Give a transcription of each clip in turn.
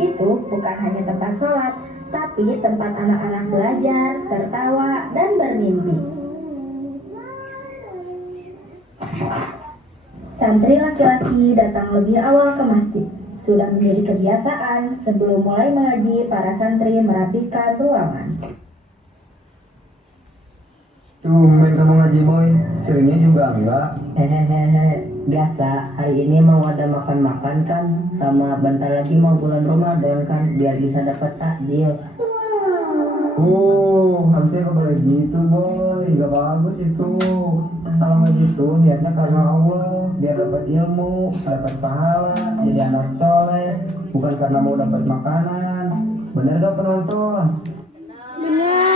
itu bukan hanya tempat sholat, tapi tempat anak-anak belajar, tertawa, dan bermimpi. Santri laki-laki datang lebih awal ke masjid. Sudah menjadi kebiasaan, sebelum mulai mengaji, para santri merapikan ruangan. Tumben kamu ngaji boy, seringnya juga enggak. Hehehe, biasa. Hari ini mau ada makan-makan kan, sama bentar lagi mau bulan Ramadan kan, biar bisa dapat takjil. Harusnya gak boleh gitu boy, gak bagus itu. Kalau nggak gitu niatnya karena Allah, biar dapat ilmu, dapat pahala, jadi anak soleh, bukan karena mau dapat makanan. Bener gak penonton? Bener.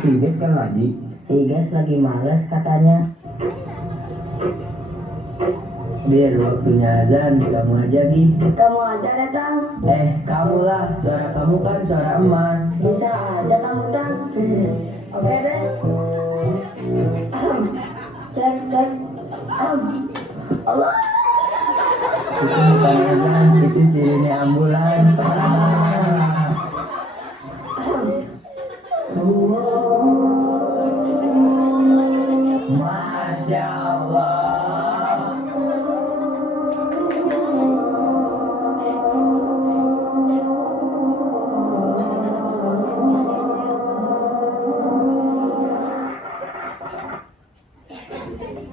Si Ides kan ngaji. Guys lagi males katanya. Biar waktunya azan, kamu aja Bi. Kamu aja datang. Kamu lah, suara kamu kan suara emas. Bisa aja kamu Tang. Oke deh. Cek. Allah. Itu bukan azan, itu sirine ambulan. Masya Allah.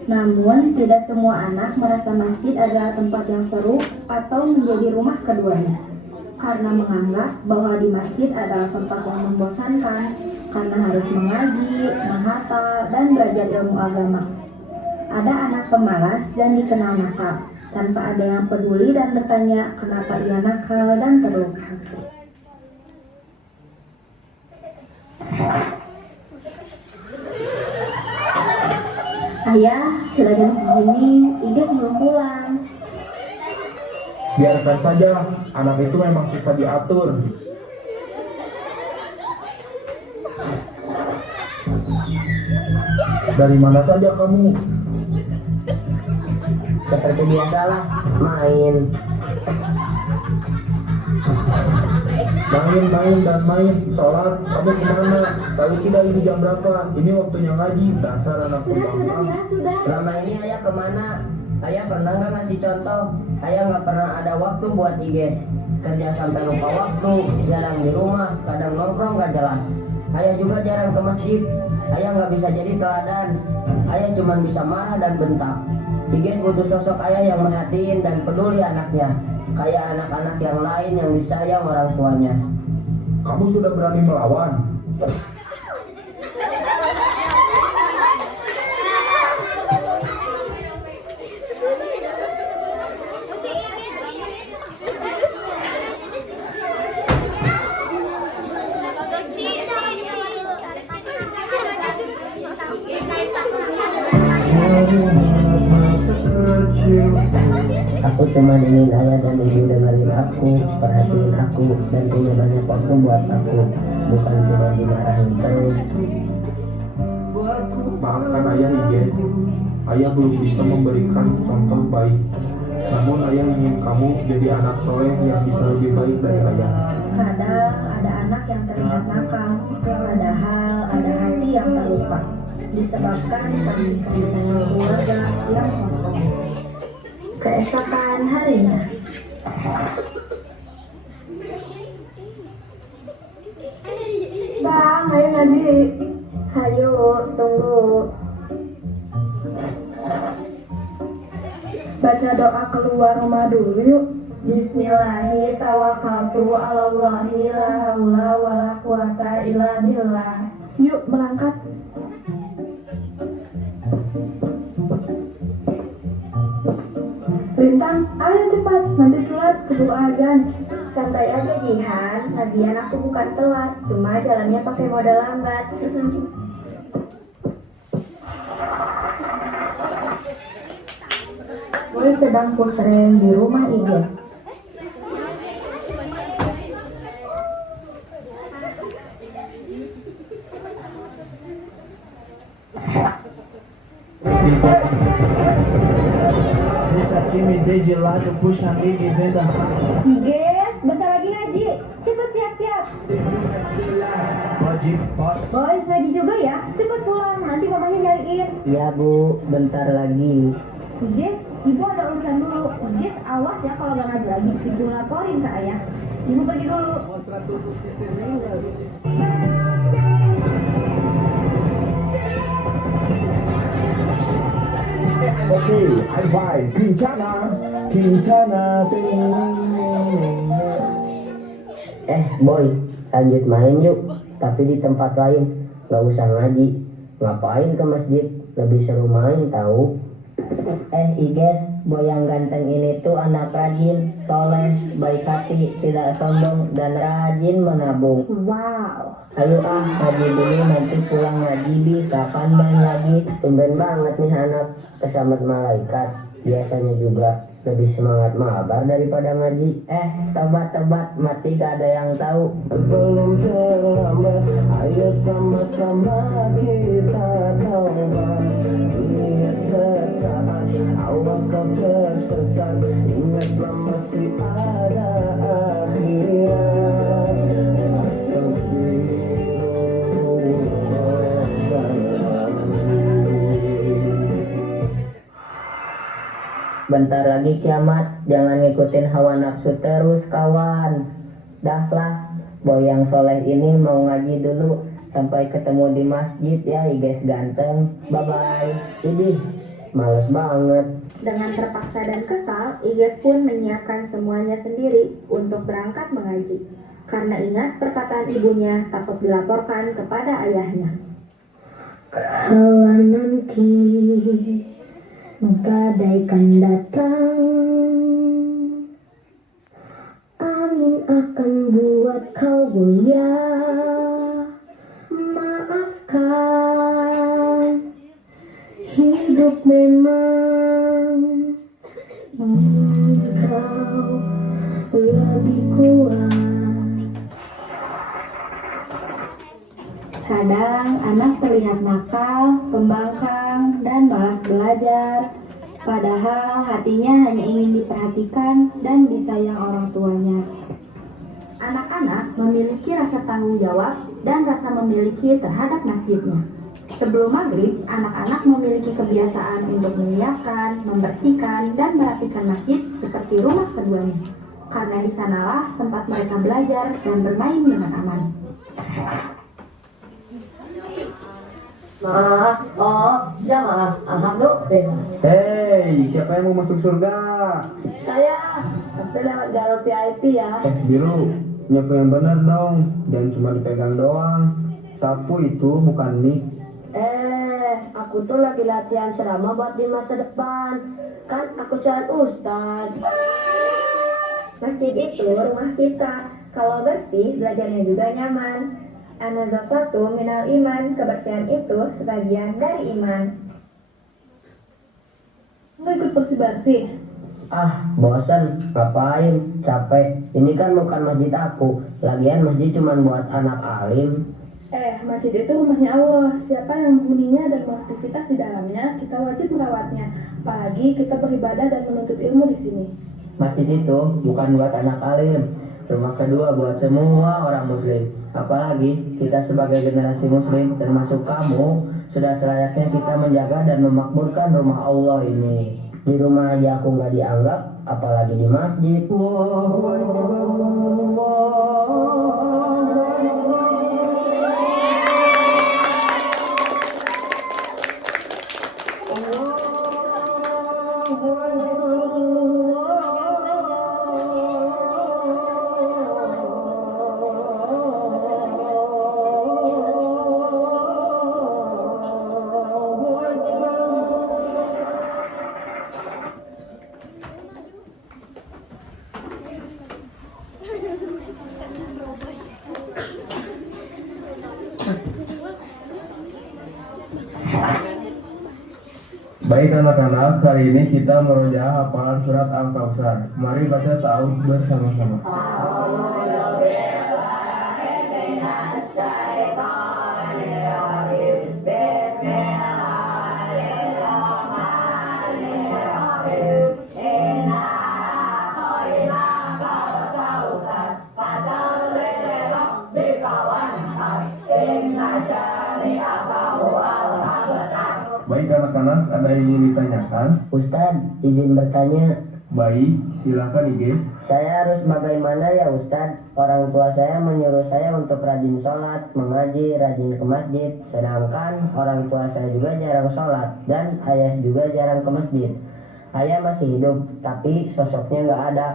Namun, tidak semua anak merasa masjid adalah tempat yang seru atau menjadi rumah keduanya. Karena menganggap bahwa di masjid adalah tempat yang membosankan, karena harus mengaji, menghafal, dan belajar ilmu agama. Ada anak pemalas dan dikenal nakal, tanpa ada yang peduli dan bertanya kenapa ia nakal dan terluka. Ayah, sudah jam segini, Ides belum pulang. Biarkan saja, anak itu memang susah diatur. Dari mana saja kamu? Seperti biasa lah, main. Main, sholat, kamu kemana? Tahu tidak ini jam berapa? Ini waktunya ngaji, dasar anak pembangkang. Selama ini ayah kemana? Ayah pernah nggak ngasih contoh? Ayah nggak pernah ada waktu buat IG. Kerja sampai lupa waktu, jarang di rumah, kadang nongkrong nggak jelas. Ayah juga jarang ke masjid. Ayah nggak bisa jadi teladan. Ayah cuma bisa marah dan bentak. IG butuh sosok ayah yang merhatiin dan peduli anaknya, kayak anak-anak yang lain yang disayang orang tuanya. Kamu sudah berani melawan? Aku cuma ingin ayah dan ibu dengerin aku, perhatiin aku, dan punya banyak waktu buat aku, bukan cuma dimarahin terus. Maafkan ayah Iges, ayah belum bisa memberikan contoh baik. Namun ayah ingin kamu jadi anak soleh yang bisa lebih baik dari ayah. Kadang ada anak yang terlihat nakal, padahal ada hati yang terluka, disebabkan pernikahan dengan keluarga yang kosong. Keesokan harinya, Bang, ayo ngaji. Hayo, tunggu. Baca doa keluar rumah dulu yuk. Bismillahi tawakkaltu 'alallahi la haula wala quwata illa billah. Yuk berangkat. Lintang, ayo cepat, nanti telat keburu azan. Santai aja Jihan, lagian aku bukan telat, cuma jalannya pakai modal lambat. Boy sedang pusreng di rumah Ibu. Esse aqui me dê de lado, puxa amiga e vem dançar. Iges, bentar ngaji, Pot. Boy, ngaji juga ya? Cepet pulang, nanti mamanya nyariin. Iya bu, bentar lagi. Jess, ibu ada urusan dulu. Jess, awas ya kalau gak ngaji lagi. Ibu laporin ke ayah. Ibu pergi dulu. Oke, I buy Kincana, Kincana, Boy, lanjut main yuk. Tapi di tempat lain, gak usah ngaji. Ngapain ke masjid? Lebih seru main tahu. Iges, boy yang ganteng ini tuh anak rajin, soleh, baik hati, tidak sombong, dan rajin menabung. Wow. Ayo ngaji dulu, nanti pulang ngaji bisa pandai lagi. Tumben banget nih anak, kesamat malaikat. Biasanya juga lebih semangat mabar daripada ngaji. Tobat, mati gak ada yang tahu. Belum terlambat, ayo sama-sama kita taubat. Niat sesaat, awas kau tersesat. Ingatlah masih ada akhirat. Bentar lagi kiamat, jangan ngikutin hawa nafsu terus kawan. Dah lah, boy yang soleh ini mau ngaji dulu. Sampai ketemu di masjid ya guys ganteng. Bye bye. Idih, males banget. Dengan terpaksa dan kesal, Iges pun menyiapkan semuanya sendiri untuk berangkat mengaji. Karena ingat perkataan ibunya takut dilaporkan kepada ayahnya. Kalau nanti gadaikan datang, angin akan buat kau goyah. Maafkan, hidup memang engkau lebih kuat. Kadang anak terlihat nakal, pembangkang, dan malas belajar. Padahal hatinya hanya ingin diperhatikan dan disayang orang tuanya. Anak-anak memiliki rasa tanggung jawab dan rasa memiliki terhadap masjidnya. Sebelum maghrib, anak-anak memiliki kebiasaan untuk menyiapkan, membersihkan, dan merapikan masjid seperti rumah keduanya. Karena di sanalah tempat mereka belajar dan bermain dengan aman. Jamaah, alhamdulillah. Hei, siapa yang mau masuk surga? Saya tapi lewat jalur VIP ya. Biru, nyapu yang bener dong. Jangan cuma dipegang doang. Sapu itu bukan mic. Aku tuh lagi latihan ceramah buat di masa depan. Kan aku calon ustad. Masjid itu rumah kita. Kalau bersih, belajarnya juga nyaman. An-nazafatu minal iman, kebersihan itu sebagian dari iman. Nggak ikut bersih-bersih? Bosan, ngapain? Capek. Ini kan bukan masjid aku. Lagian masjid cuma buat anak alim. Masjid itu rumahnya Allah. Siapa yang menghuninya dan beraktivitas di dalamnya, kita wajib merawatnya. Apalagi kita beribadah dan menuntut ilmu di sini. Masjid itu bukan buat anak alim. Rumah kedua buat semua orang muslim. Apalagi kita sebagai generasi muslim, termasuk kamu, sudah selayaknya kita menjaga dan memakmurkan rumah Allah ini. Di rumah aja aku nggak dianggap, apalagi di masjid. Baik anak-anak, kali ini kita merojaah hafalan surat Al-Kautsar. Mari baca ta'awudz bersama-sama. Baik anak-anak, ada yang ingin ditanyakan? Ustadz, izin bertanya. Baik, silakan Iges. Saya harus bagaimana ya Ustadz? Orang tua saya menyuruh saya untuk rajin sholat, mengaji, rajin ke masjid. Sedangkan orang tua saya juga jarang sholat dan ayah juga jarang ke masjid. Ayah masih hidup, tapi sosoknya nggak ada.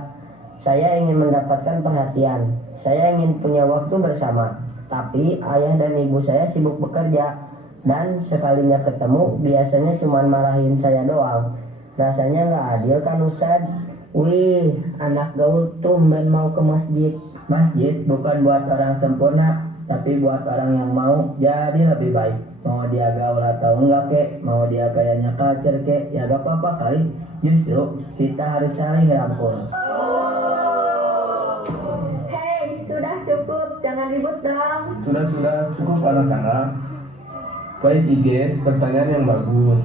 Saya ingin mendapatkan perhatian. Saya ingin punya waktu bersama. Tapi ayah dan ibu saya sibuk bekerja. Dan sekalinya ketemu, biasanya cuma marahin saya doang. Rasanya nggak adil kan Ustadz? Wih, anak gaul tumben mau ke masjid. Masjid bukan buat orang sempurna, tapi buat orang yang mau jadi lebih baik. Mau dia gaul atau enggak kek, mau dia gayanya culture kek, ya gak apa-apa kali. Justru kita harus saling rangkul. Hei, sudah cukup, jangan ribut dong. Sudah, cukup anak-anak. Baik Iges, pertanyaan yang bagus.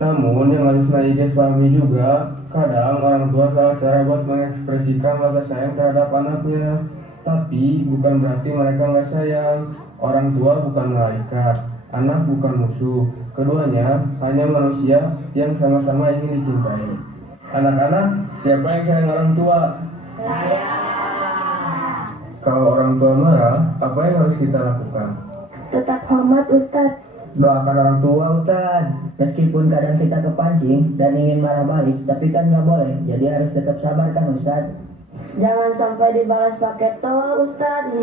Namun yang harusnya Iges pahami juga, kadang orang tua salah cara buat mengekspresikan rasa sayang terhadap anaknya. Tapi bukan berarti mereka nggak sayang. Orang tua bukan malaikat, anak bukan musuh. Keduanya hanya manusia yang sama-sama ingin dicintai. Anak-anak, siapa yang sayang orang tua? Kalau orang tua marah, apa yang harus kita lakukan? Tetap hormat Ustadz. Doakan orang tua Ustadz. Meskipun kadang kita kepancing dan ingin marah balik, tapi kan nggak boleh. Jadi harus tetap sabar kan Ustadz. Jangan sampai dibalas pakai toa Ustadz.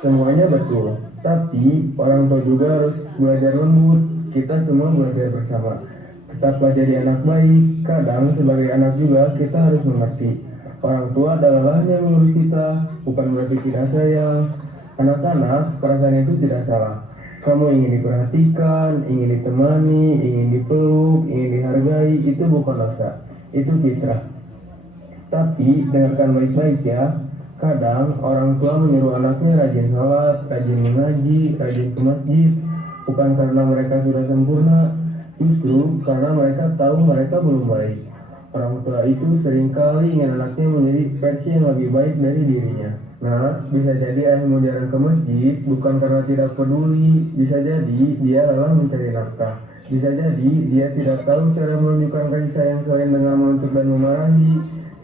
Semuanya betul, tapi orang tua juga harus belajar lembut. Kita semua belajar bersama. Kita pelajari anak baik. Kadang sebagai anak juga kita harus mengerti. Orang tua adalah yang mengurus kita, bukan berarti tidak sayang. Anak-anak, perasaan itu tidak salah. Kamu ingin diperhatikan, ingin ditemani, ingin dipeluk, ingin dihargai, itu bukan dosa. Itu fitrah. Tapi, dengarkan baik-baik ya. Kadang, orang tua menyuruh anaknya rajin sholat, rajin mengaji, rajin ke masjid. Bukan karena mereka sudah sempurna, justru karena mereka tahu mereka belum baik. Orang tua itu seringkali ingin anaknya menjadi versi yang lebih baik dari dirinya. Nah, bisa jadi ayahmu jarang ke masjid bukan karena tidak peduli. Bisa jadi dia lelah mencari nafkah. Bisa jadi dia tidak tahu cara menunjukkan kasih sayang selain dengan menuntut dan memarahi.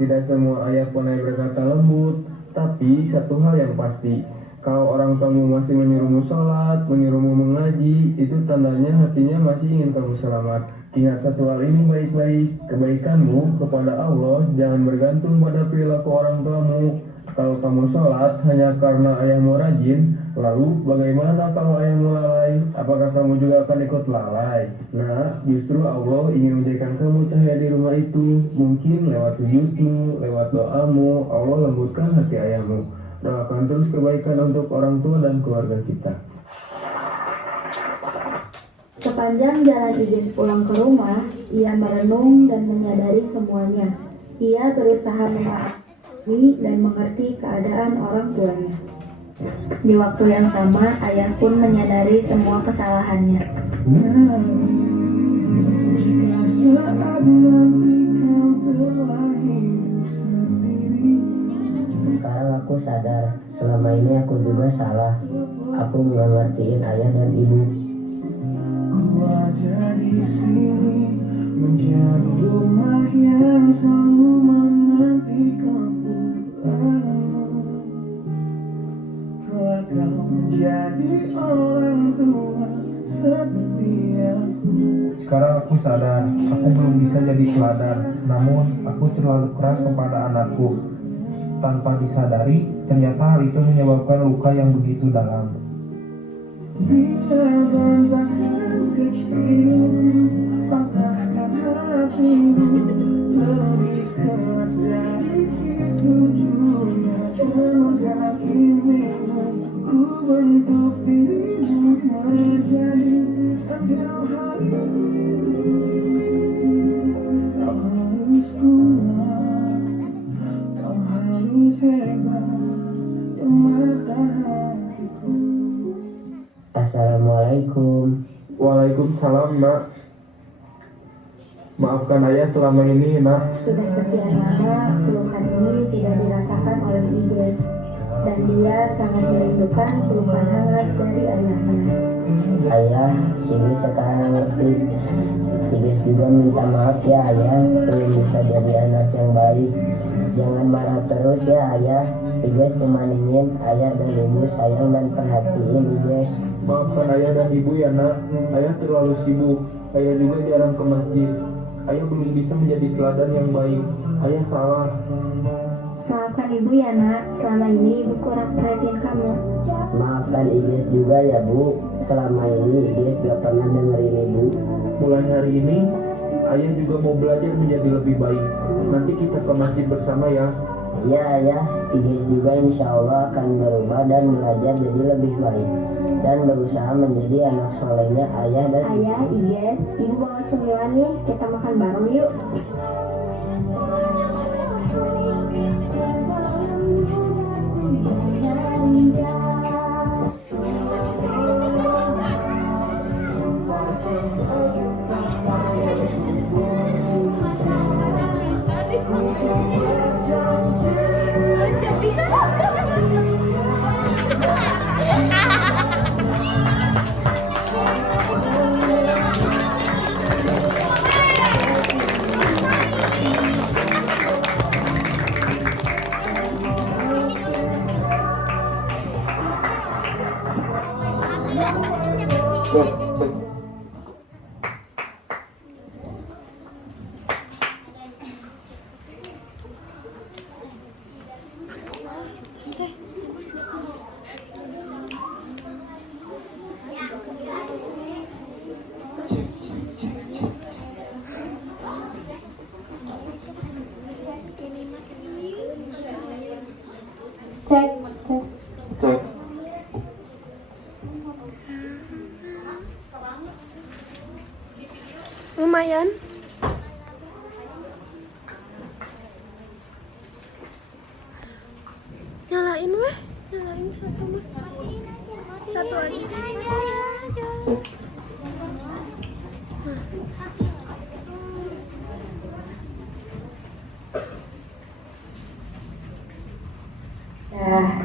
Tidak semua ayah pandai berkata lembut. Tapi satu hal yang pasti, kalau orang tuamu masih menyuruhmu sholat, menyuruhmu mengaji, itu tandanya hatinya masih ingin kamu selamat. Ingat satu hal ini baik-baik, kebaikanmu kepada Allah jangan bergantung pada perilaku orang tuamu. Kalau kamu sholat hanya karena ayahmu rajin, lalu bagaimana kalau ayahmu lalai? Apakah kamu juga akan ikut lalai? Nah, justru Allah ingin menjadikan kamu cahaya di rumah itu. Mungkin lewat sujudmu, lewat doamu, Allah lembutkan hati ayahmu. Doakan terus kebaikan untuk orang tua dan keluarga kita. Sepanjang jalan Iges pulang ke rumah, ia merenung dan menyadari semuanya. Ia berusaha memahami dan mengerti keadaan orang tuanya. Di waktu yang sama, ayah pun menyadari semua kesalahannya. Sekarang aku sadar, selama ini aku juga salah. Aku nggak ngertiin ayah dan ibu. Menjadi rumah yang selalu menanti kamu. Kau menjadi orang tua seperti aku. Sekarang aku sadar, aku belum bisa jadi teladan. Namun, aku terlalu keras kepada anakku. Tanpa disadari, ternyata hal itu menyebabkan luka yang begitu dalam. Bila bangsakan kecil, patahkan hatimu, lebih keras dari itu juga. Semoga kirimu, ku bentuk dirimu menjadi engkau hari ini. Kau harus kuat, kau harus hebat, mata hatiku. Assalamualaikum. Waalaikumsalam, Mbak. Maafkan ayah selama ini, nak. Sudah sekian lama pelukan ini tidak dirasakan oleh Iges, dan dia sangat merindukan pelukan hangat dari ayahnya. Ayah, Iges sekarang ngerti. Iges juga minta maaf ya ayah, belum bisa jadi anak yang baik. Jangan marah terus ya ayah. Iges cuma ingin ayah dan ibu sayang dan perhatiin Iges. Maafkan ayah dan ibu ya, nak. Ayah terlalu sibuk. Ayah juga jarang ke masjid. Ayah belum bisa menjadi teladan yang baik. Ayah salah. Maafkan ibu ya nak, selama ini ibu kurang perhatian kamu. Maafkan Iges juga ya bu. Selama ini Iges gak pernah dengerin ibu. Mulai hari ini, ayah juga mau belajar menjadi lebih baik. Nanti kita ke masjid bersama ya. Ya ayah, Iges juga insya Allah akan berubah dan belajar jadi lebih baik. Dan berusaha menjadi anak solehnya ayah dan Ayah, Iges, ibu bawa cemilan nih, kita makan bareng yuk. Cek. Lumayan. Nyalain weh, nyalain satu mas. Satu aja. Nah,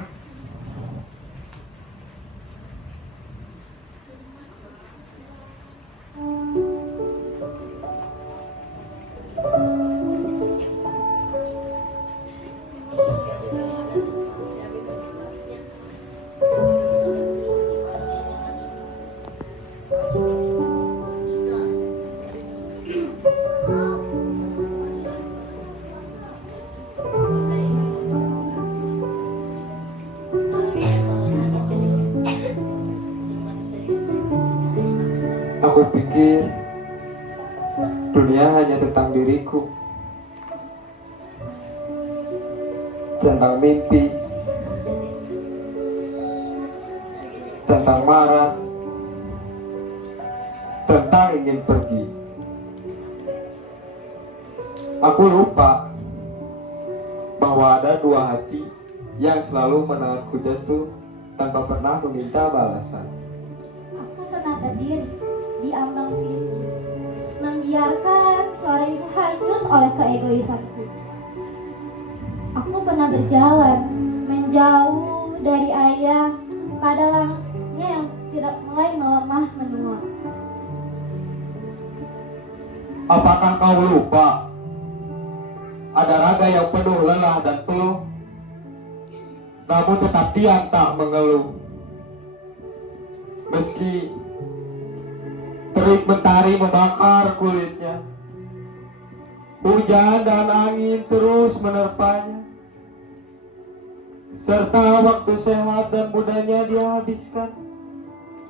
aku pikir dunia hanya tentang diriku, tentang mimpi, tentang marah, tentang ingin pergi. Aku lupa bahwa ada dua hati yang selalu menelanku jatuh tanpa pernah meminta balasan. Aku pernah berdiri di ambang pintu, membiarkan suara ibu hanyut oleh keegoisanku. Aku pernah berjalan menjauh dari ayah pada langitnya yang tidak mulai melemah menua. Apakah kau lupa ada raga yang penuh lelah dan peluh, namun tetap diam tak mengeluh. Meski terik mentari membakar kulitnya, hujan dan angin terus menerpanya, serta waktu sehat dan mudanya dia habiskan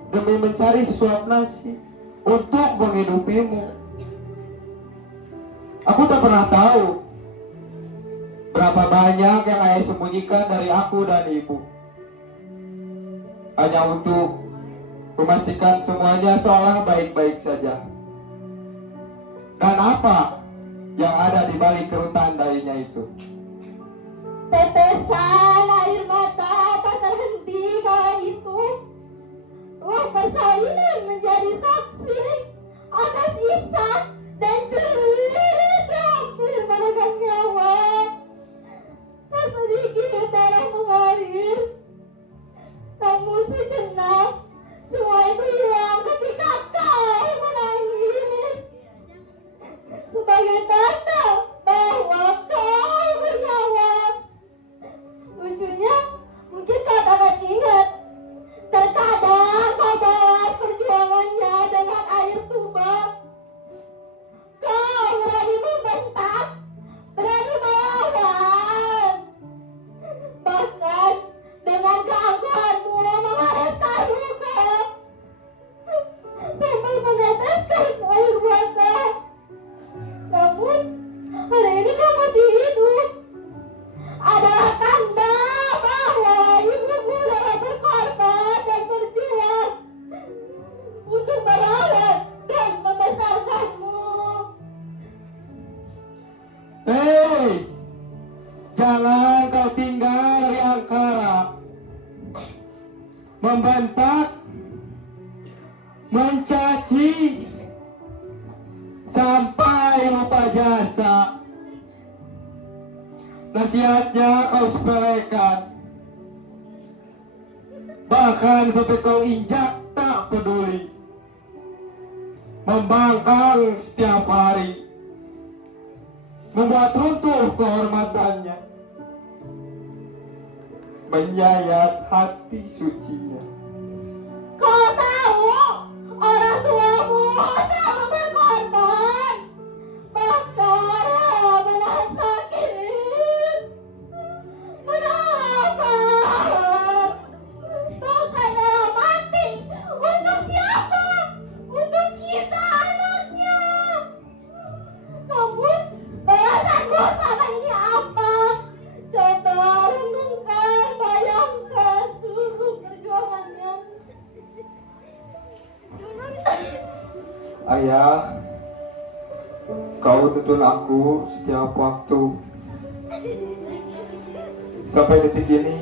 demi mencari sesuap nasi untuk menghidupimu. Aku tak pernah tahu berapa banyak yang ayah sembunyikan dari aku dan ibu, hanya untuk memastikan semuanya seolah baik-baik saja. Dan apa yang ada di balik kerutan dahinya itu? Tetesan air mata tak terhenti kala itu. Ruh persalinan menjadi saksi atas isak dan ceria sebagai tanda bahwa kau bernyawa. Lucunya, mungkin kau dapat ingat, terkadang kau balas perjuangannya dengan air tuba. Kau berani membentak, berani melawan, bahkan dengan keangkuhanmu memanaskan luka sampai meneteskan air mata. Namun hari ini kau masih hidup, adalah tanda bahwa ibumu telah berkorban dan berjuang untuk merawat dan membesarkanmu. Hei, jangan kau tinggal di angkara, membentak, mencaci, sampai lupa jasa. Nasihatnya kau sepelekan, bahkan sampai kau injak tak peduli, membangkang setiap hari, membuat runtuh kehormatannya, menyayat hati sucinya. Kau tahu orang tuamu telah berkorban, bahkan menahan sakit, menahan lapar, bahkan rela mati. Untuk siapa? Untuk kita, anaknya. Namun balasanmu sama ini apa? Coba renungkan, bayangkan seluruh perjuangannya. Ayah, kau tuntun aku setiap waktu. Sampai detik ini,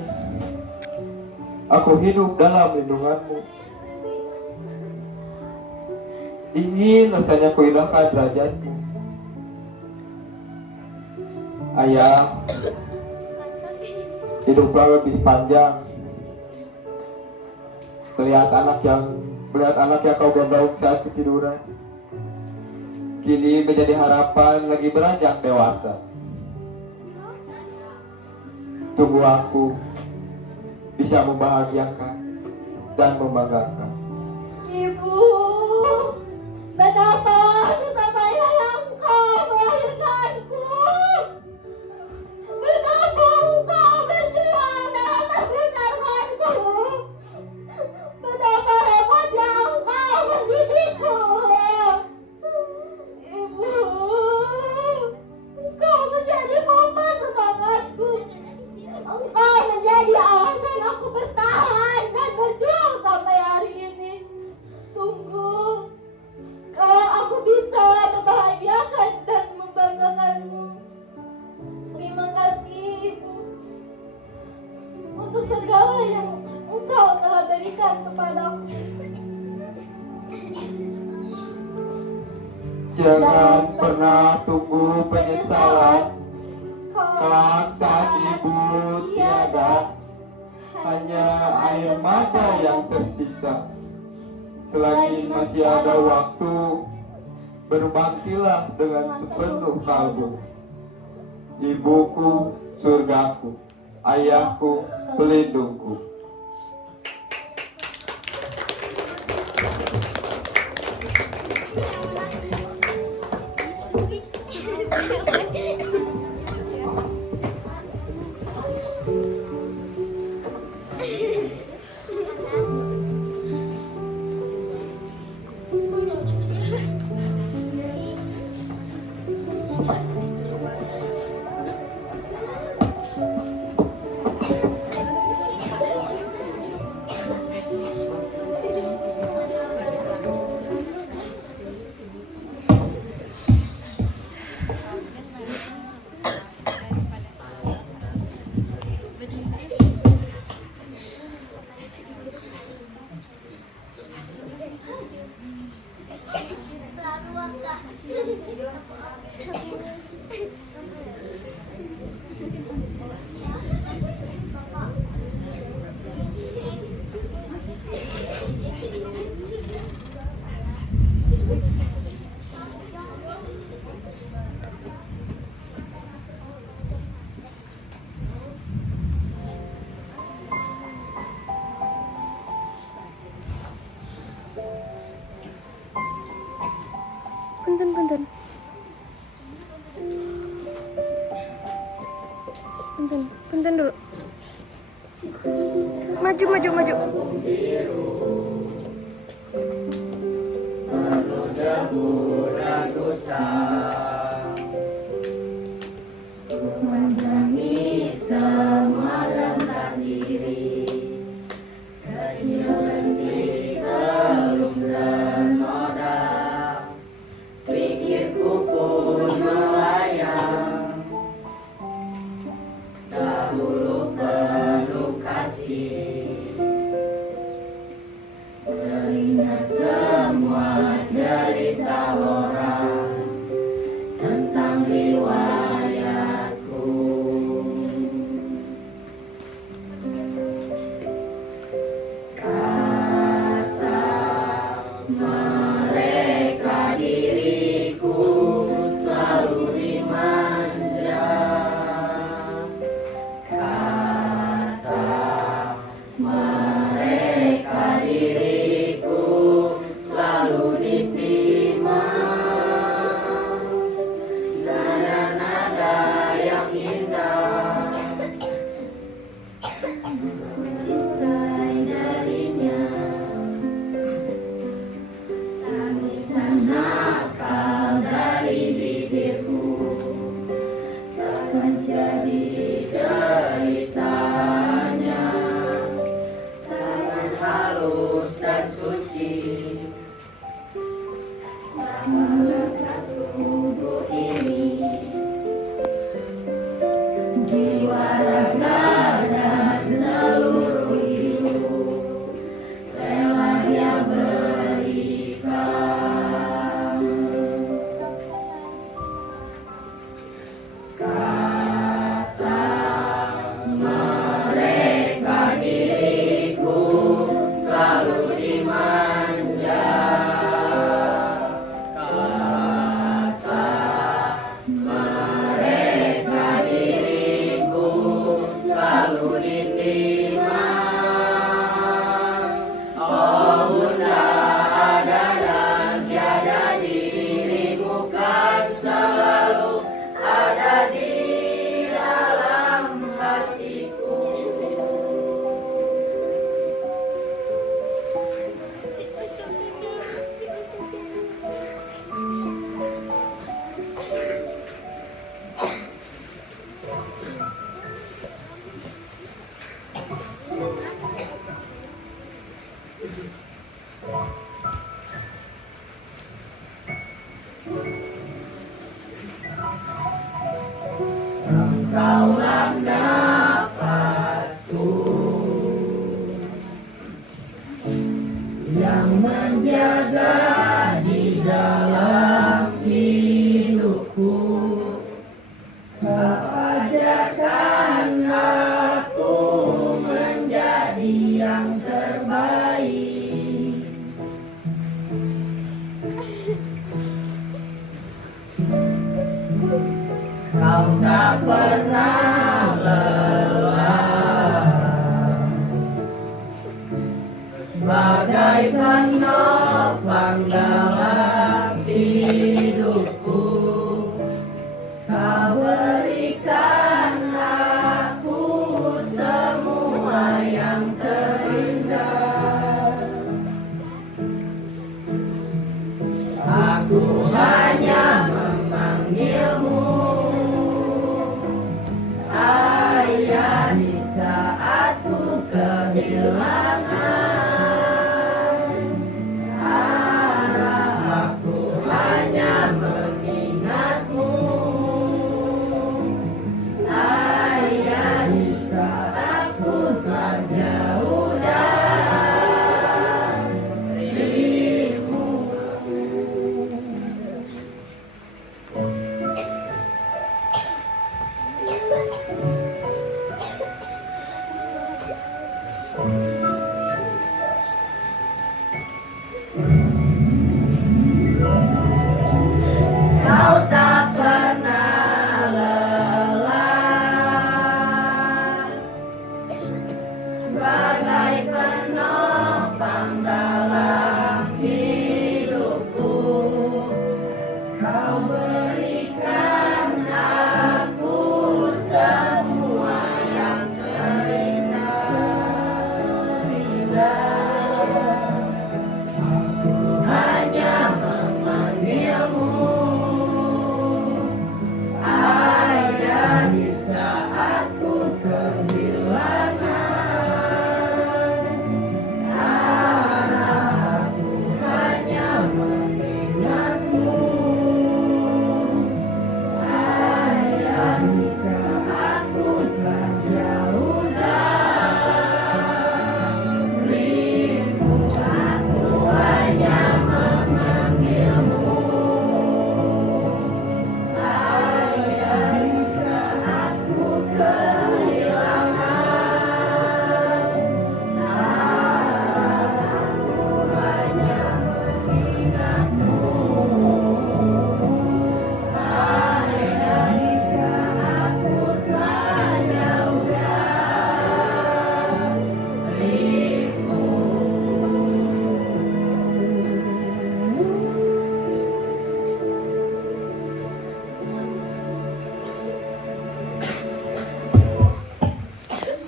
aku hidup dalam lindunganmu. Ingin rasanya ku indahkan derajatmu. Ayah, hiduplah lebih panjang. Melihat anak yang kau gendong saat ketiduran, kini menjadi harapan lagi beranjak dewasa. Tunggu aku bisa membahagiakan dan membanggakan. Ibu, betapa susah payah yang kau melahirkanku. Betapa engkau berjuang dalam membesarkanku. Betapa repotnya engkau mendidikku. Ibu, engkau menjadi pompa semangatku. Engkau menjadi alasan aku bertahan dan berjuang sampai hari ini. Tunggu, kalau aku bisa membahagiakan dan membanggakanmu. Terima kasih, Ibu, untuk segala yang engkau telah berikan kepadaku. Jangan pernah tunggu penyesalan kelak saat ibu tiada, hanya air mata yang tersisa. Selagi masih ada waktu, berbaktilah dengan sepenuh kalbu. Ibuku, surgaku, ayahku, pelindungku. Punten. Punten dulu. Maju. Aku hanya memanggilmu